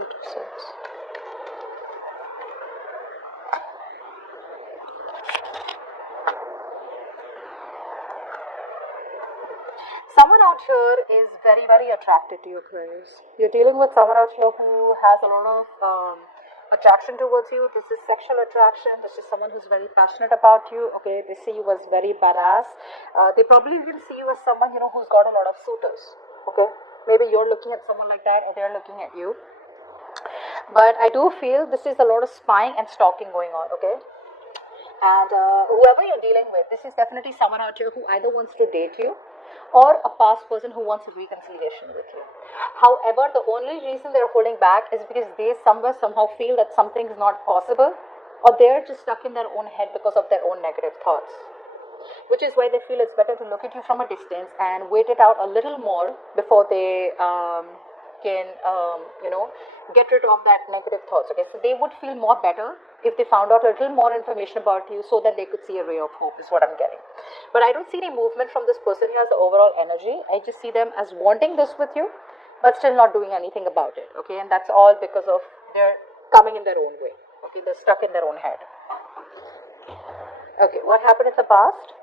Eight of Swords. Someone out here is very, very attracted to you, Aquarius. You're dealing with someone out here who has a lot of attraction towards you. This is sexual attraction. This is someone who's very passionate about you. Okay, they see you as very badass. They probably even see you as someone, who's got a lot of suitors. Okay, maybe you're looking at someone like that, or they're looking at you. But I do feel this is a lot of spying and stalking going on. Okay. And whoever you're dealing with, this is definitely someone out here who either wants to date you or a past person who wants a reconciliation with you. However, the only reason they're holding back is because they somehow feel that something is not possible, or they're just stuck in their own head because of their own negative thoughts. Which is why they feel it's better to look at you from a distance and wait it out a little more before they can get rid of that negative thoughts. Okay, so they would feel more better if they found out a little more information about you, so that they could see a ray of hope, is what I'm getting. But I don't see any movement from this person who has the overall energy. I just see them as wanting this with you, but still not doing anything about it. Okay, and that's all because of they're coming in their own way. Okay, they're stuck in their own head. Okay, what happened in the past?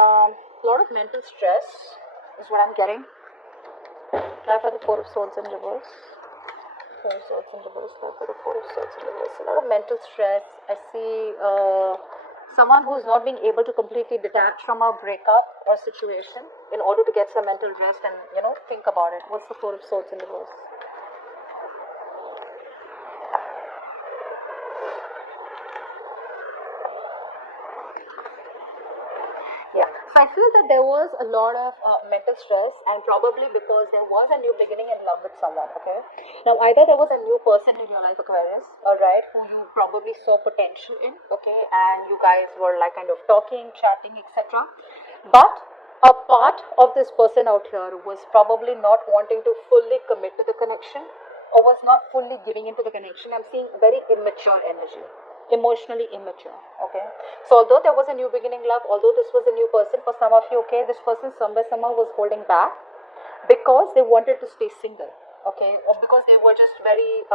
A lot of mental stress is what I'm getting. Try for the Four of Swords in reverse. Four of Swords in reverse. Try for the Four of Swords in reverse. A lot of mental stress. I see someone who's not being able to completely detach from a breakup or situation in order to get some mental rest and think about it. What's the Four of Swords in reverse? Yeah, so I feel that there was a lot of mental stress, and probably because there was a new beginning in love with someone. Okay, now either there was a new person in your life, Aquarius, alright, who you probably saw potential in, okay, and you guys were like kind of talking, chatting, etc. But a part of this person out here was probably not wanting to fully commit to the connection, or was not fully giving into the connection. I'm seeing very immature energy. Emotionally immature. Okay, so although there was a new beginning love, although this was a new person for some of you, okay, this person somehow was holding back because they wanted to stay single. Okay, or because they were just very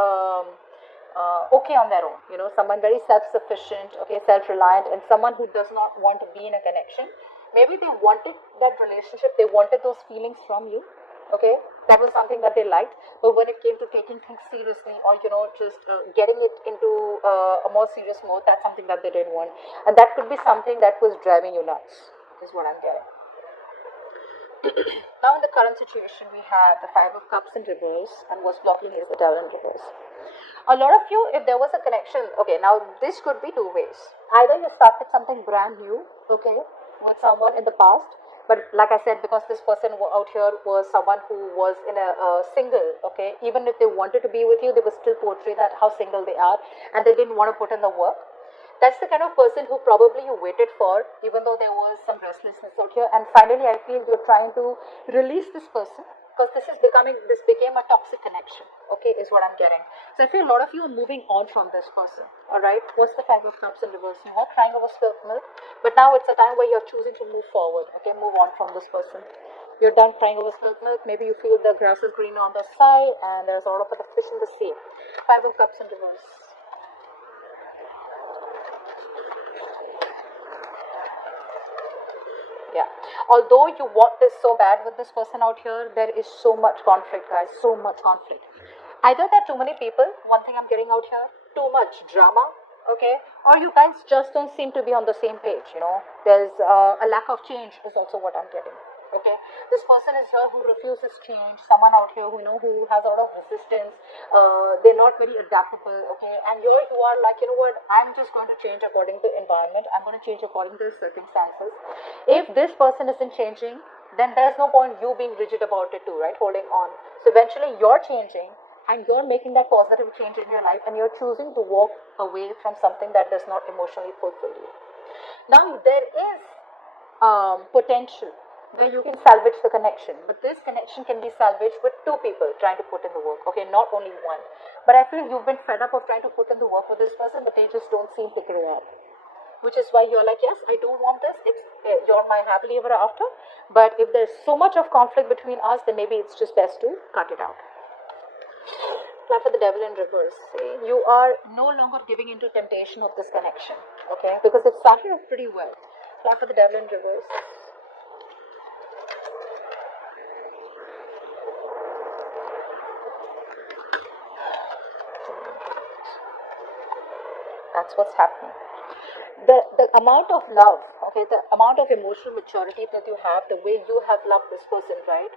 okay on their own, someone very self-sufficient, okay, self-reliant, and someone who does not want to be in a connection. Maybe they wanted that relationship, they wanted those feelings from you. Okay, that was something that they liked, but when it came to taking things seriously, or just getting it into a more serious mode, that's something that they didn't want, and that could be something that was driving you nuts, is what I'm getting. Now in the current situation, we have the Five of Cups in reverse, and what's blocking is the Devil in reverse. A lot of you, if there was a connection, okay, now this could be two ways. Either you started something brand new, okay, with someone in the past. But like I said, because this person out here was someone who was in a single, okay, even if they wanted to be with you, they would still portray that how single they are, and they didn't want to put in the work. That's the kind of person who probably you waited for, even though there was some restlessness out here. And finally, I feel you're trying to release this person, because this became a toxic connection, okay, is what I'm getting. So I feel a lot of you are moving on from this person, alright. What's the Five of Cups in reverse? You were crying over spilt milk, but now it's a time where you're choosing to move forward, okay, move on from this person. You're done crying over spilt milk. Maybe you feel the grass is greener on the side, and there's a lot of the fish in the sea. Five of Cups in reverse. Yeah, although you want this so bad with this person out here, there is so much conflict, guys, so much conflict. Either there are too many people, one thing I'm getting out here, too much drama, okay, or you guys just don't seem to be on the same page. There's a lack of change is also what I'm getting. Okay, this person is here who refuses change, someone out here who who has a lot of resistance, they're not very adaptable. Okay, and you are like, what, I'm just going to change according to environment, I'm going to change according to circumstances. If this person isn't changing, then there's no point you being rigid about it too, right, holding on. So eventually you're changing, and you're making that positive change in your life, and you're choosing to walk away from something that does not emotionally fulfill you. Now there is potential where you can salvage the connection, but this connection can be salvaged with two people trying to put in the work, okay, not only one. But I feel you've been fed up of trying to put in the work with this person, but they just don't seem to grow up, which is why you're like, yes, I do want this, you're my happily ever after, but if there's so much of conflict between us, then maybe it's just best to cut it out. Fly for the devil in reverse. See, you are no longer giving into temptation of this connection, okay? Because it started off pretty well. Fly for the devil in reverse. That's what's happening. The amount of love, okay, the amount of emotional maturity that you have, the way you have loved this person, right?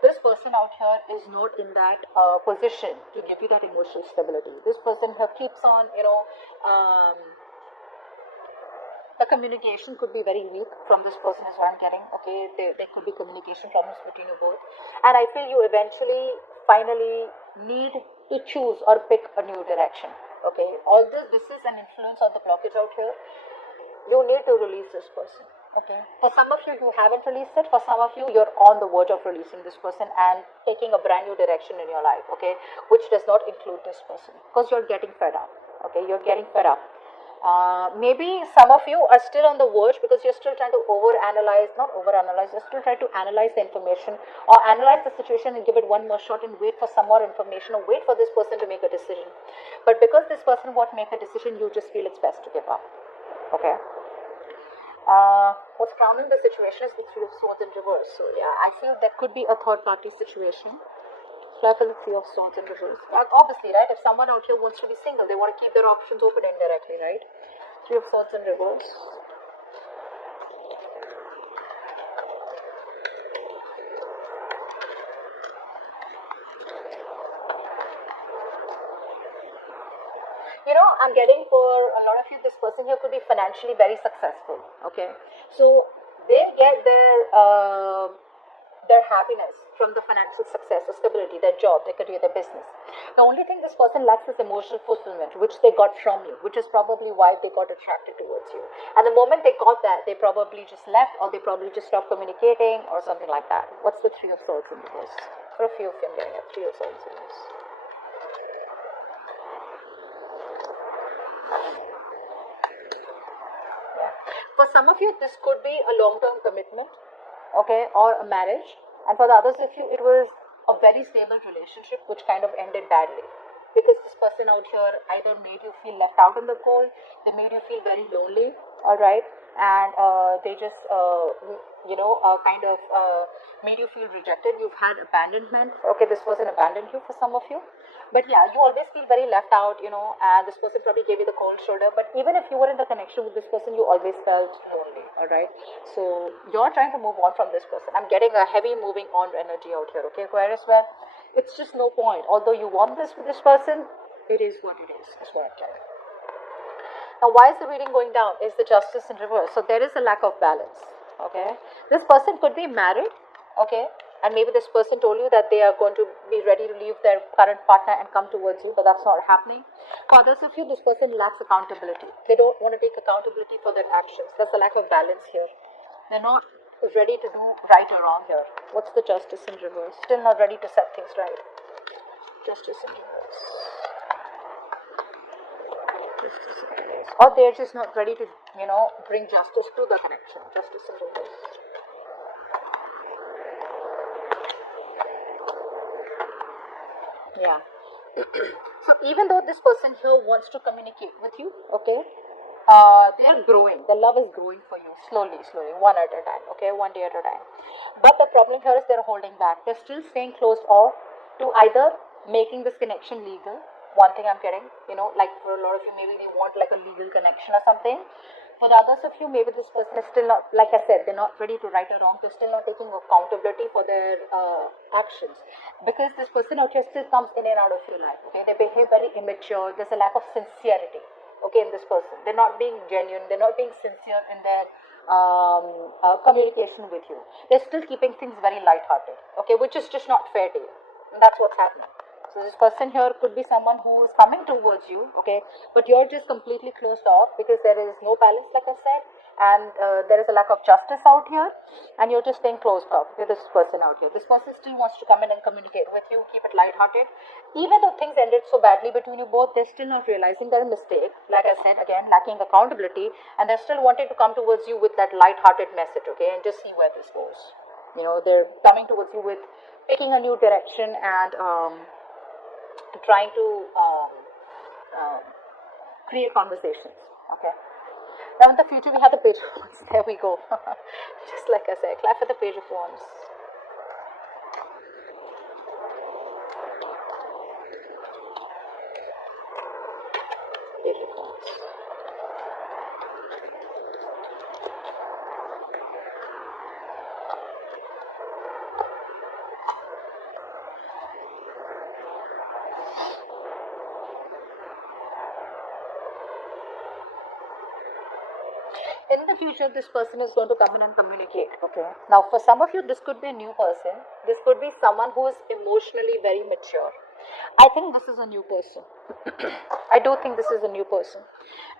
This person out here is not in that position to give you that emotional stability. This person here keeps on, the communication could be very weak from this person is what I'm getting, okay? There could be communication problems between you both. And I feel you eventually, finally need to choose or pick a new direction, okay? All this is an influence on the blockage out here. You need to release this person, okay? For some of you, you haven't released it. For some of you, you're on the verge of releasing this person and taking a brand new direction in your life, okay? Which does not include this person because you're getting fed up, okay? You're getting fed up. Maybe some of you are still on the verge because you're still trying to you're still trying to analyze the information or analyze the situation and give it one more shot and wait for some more information or wait for this person to make a decision. But because this person won't make a decision, you just feel it's best to give up. Okay. What's crowning the situation is the Three of Swords in reverse. So yeah, I feel that could be a third party situation. Fly for the Three of Swords in reverse. Obviously, right? If someone out here wants to be single, they want to keep their options open indirectly, right? Three of Swords in reverse. I'm getting for a lot of you, this person here could be financially very successful, okay? So they get their happiness from the financial success or stability, their job, their career, their business. The only thing this person lacks is emotional fulfillment, which they got from you, which is probably why they got attracted towards you. And the moment they got that, they probably just left or they probably just stopped communicating or something like that. What's the Three of Swords in reverse? For a few of you, I'm getting a Three of Swords in reverse. For some of you, this could be a long-term commitment, okay, or a marriage. And for the others of you, it was a very stable relationship which kind of ended badly. Because this person out here either made you feel left out in the cold, they made you feel very lonely, alright, and they just, made you feel rejected. You've had abandonment, okay, this person abandoned you for some of you. But yeah, you always feel very left out, and this person probably gave you the cold shoulder. But even if you were in the connection with this person, you always felt lonely, alright. So you're trying to move on from this person. I'm getting a heavy moving on energy out here, okay, Aquarius, where it's just no point. Although you want this with this person, it is what it is what I'm telling. Now, why is the reading going down? Is the Justice in reverse. So there is a lack of balance, okay. This person could be married, okay, and maybe this person told you that they are going to be ready to leave their current partner and come towards you, but that's not happening. For others of you, this person lacks accountability. They don't want to take accountability for their actions. There's a lack of balance here. They're not ready to do right or wrong here. What's the Justice in reverse? Still not ready to set things right. Justice in reverse. Justice in reverse. Or they're just not ready to, bring justice to the connection. Justice in reverse. Yeah. So even though this person here wants to communicate with you, okay, they are growing. The love is growing for you slowly, one at a time, okay, one day at a time. But the problem here is they're holding back. They're still staying closed off to either making this connection legal. One thing I'm getting, like for a lot of you, maybe they want like a legal connection or something. For the others of you, maybe this person is still not, like I said, they're not ready to right or wrong. They're still not taking accountability for their actions. Because this person out here still comes in and out of your life, okay? They behave very immature. There's a lack of sincerity, okay, in this person. They're not being genuine. They're not being sincere in their communication with you. They're still keeping things very lighthearted, okay, which is just not fair to you. And that's what's happening. So this person here could be someone who is coming towards you, okay, but you're just completely closed off because there is no balance, like I said, and there is a lack of justice out here, and you're just staying closed off with this person out here. This person still wants to come in and communicate with you, keep it lighthearted. Even though things ended so badly between you both, they're still not realizing their mistake, like I said, again, lacking accountability, and they're still wanting to come towards you with that lighthearted message, okay, and just see where this goes. They're coming towards you with taking a new direction and trying to create conversations. Okay. Now in the future we have the Page of Wands. There we go. Just like I said, clap for the Page of Wands. Page of Wands. In the future, this person is going to come in and communicate. Okay. Now, for some of you, this could be a new person. This could be someone who is emotionally very mature. I think this is a new person. I do think this is a new person.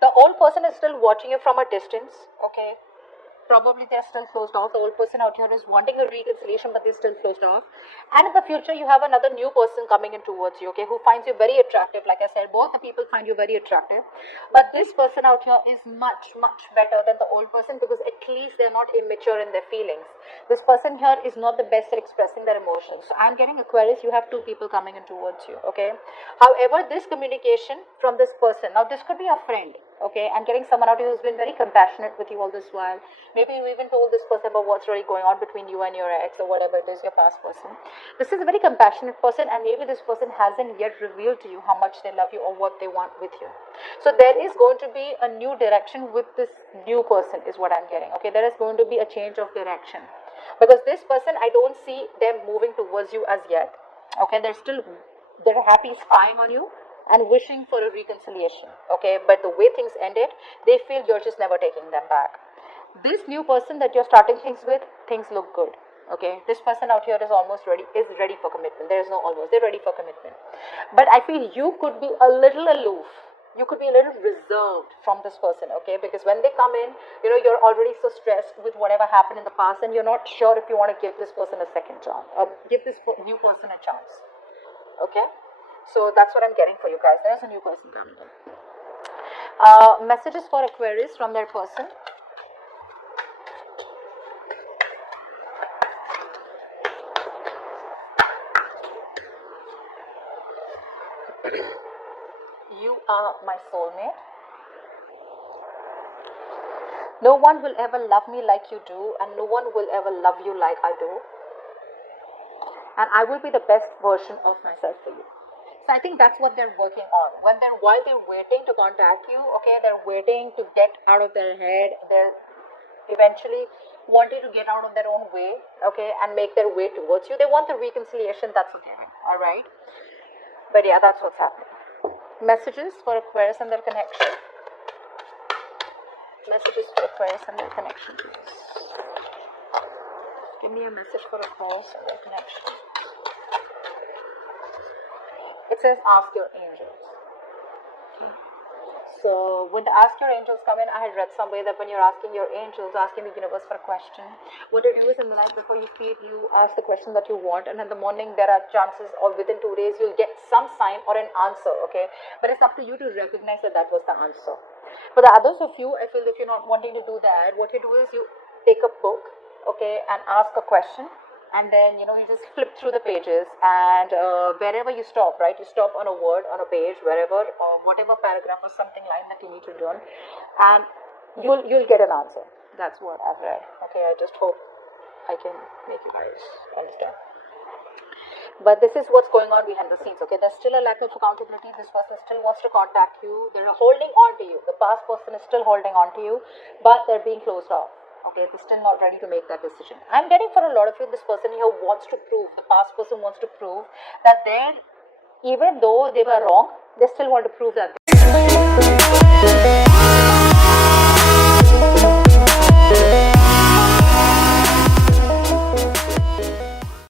The old person is still watching you from a distance. Okay. Probably they're still closed off. The old person out here is wanting a reconciliation, but they're still closed off. And in the future, you have another new person coming in towards you, okay, who finds you very attractive. Like I said, both the people find you very attractive. But this person out here is much, much better than the old person, because at least they're not immature in their feelings. This person here is not the best at expressing their emotions. So I'm getting, Aquarius, you have two people coming in towards you, okay. However, this communication from this person, now this could be a friend. Okay, I'm getting someone out here who's been very compassionate with you all this while. Maybe you even told this person about what's really going on between you and your ex, or whatever it is, your past person. This is a very compassionate person, and maybe this person hasn't yet revealed to you how much they love you or what they want with you. So there is going to be a new direction with this new person, is what I'm getting. Okay, there is going to be a change of direction. Because this person, I don't see them moving towards you as yet. Okay, they're happy spying on you and wishing for a reconciliation, okay, but the way things ended, they feel you're just never taking them back. This new person that you're starting things with, things look good, okay. This person out here is ready for commitment. There is no almost, they're ready for commitment. But I feel you could be a little aloof, you could be a little reserved from this person, okay, because when they come in, you're already so stressed with whatever happened in the past, and you're not sure if you want to give this person a second chance, or give this new person a chance, okay. So that's what I'm getting for you guys. There's a new person coming in. Messages for Aquarius from their person. You are my soulmate. No one will ever love me like you do, and no one will ever love you like I do. And I will be the best version of myself for you. So I think that's what they're working on. While they're waiting to contact you, okay, they're waiting to get out of their head. They're eventually wanting to get out of their own way, okay, and make their way towards you. They want the reconciliation. That's what they're doing. All right. But yeah, that's what's happening. Messages for Aquarius and their connection. Messages for Aquarius and their connection, please. Give me a message for Aquarius and their connection. It says ask your angels. Okay. So when the ask your angels come in, I had read somewhere that when you're asking your angels, asking the universe for a question, what you do is in the night before you sleep, you ask the question that you want, and in the morning there are chances, or within 2 days you'll get some sign or an answer, okay. But it's up to you to recognize that was the answer. For the others of you, I feel if you're not wanting to do that, what you do is you take a book, okay, and ask a question. And then, you just flip through the pages, and wherever you stop, right, you stop on a word, on a page, wherever, or whatever paragraph or something line that you need to do, and you'll get an answer. That's what I've read. Okay, I just hope I can make you guys understand. But this is what's going on behind the scenes, okay. There's still a lack of accountability. This person still wants to contact you. They're holding on to you. The past person is still holding on to you, but they're being closed off. Okay, they're still not ready to make that decision. I'm getting for a lot of you, this person here wants to prove, the past person wants to prove that even though they were wrong, they still want to prove that.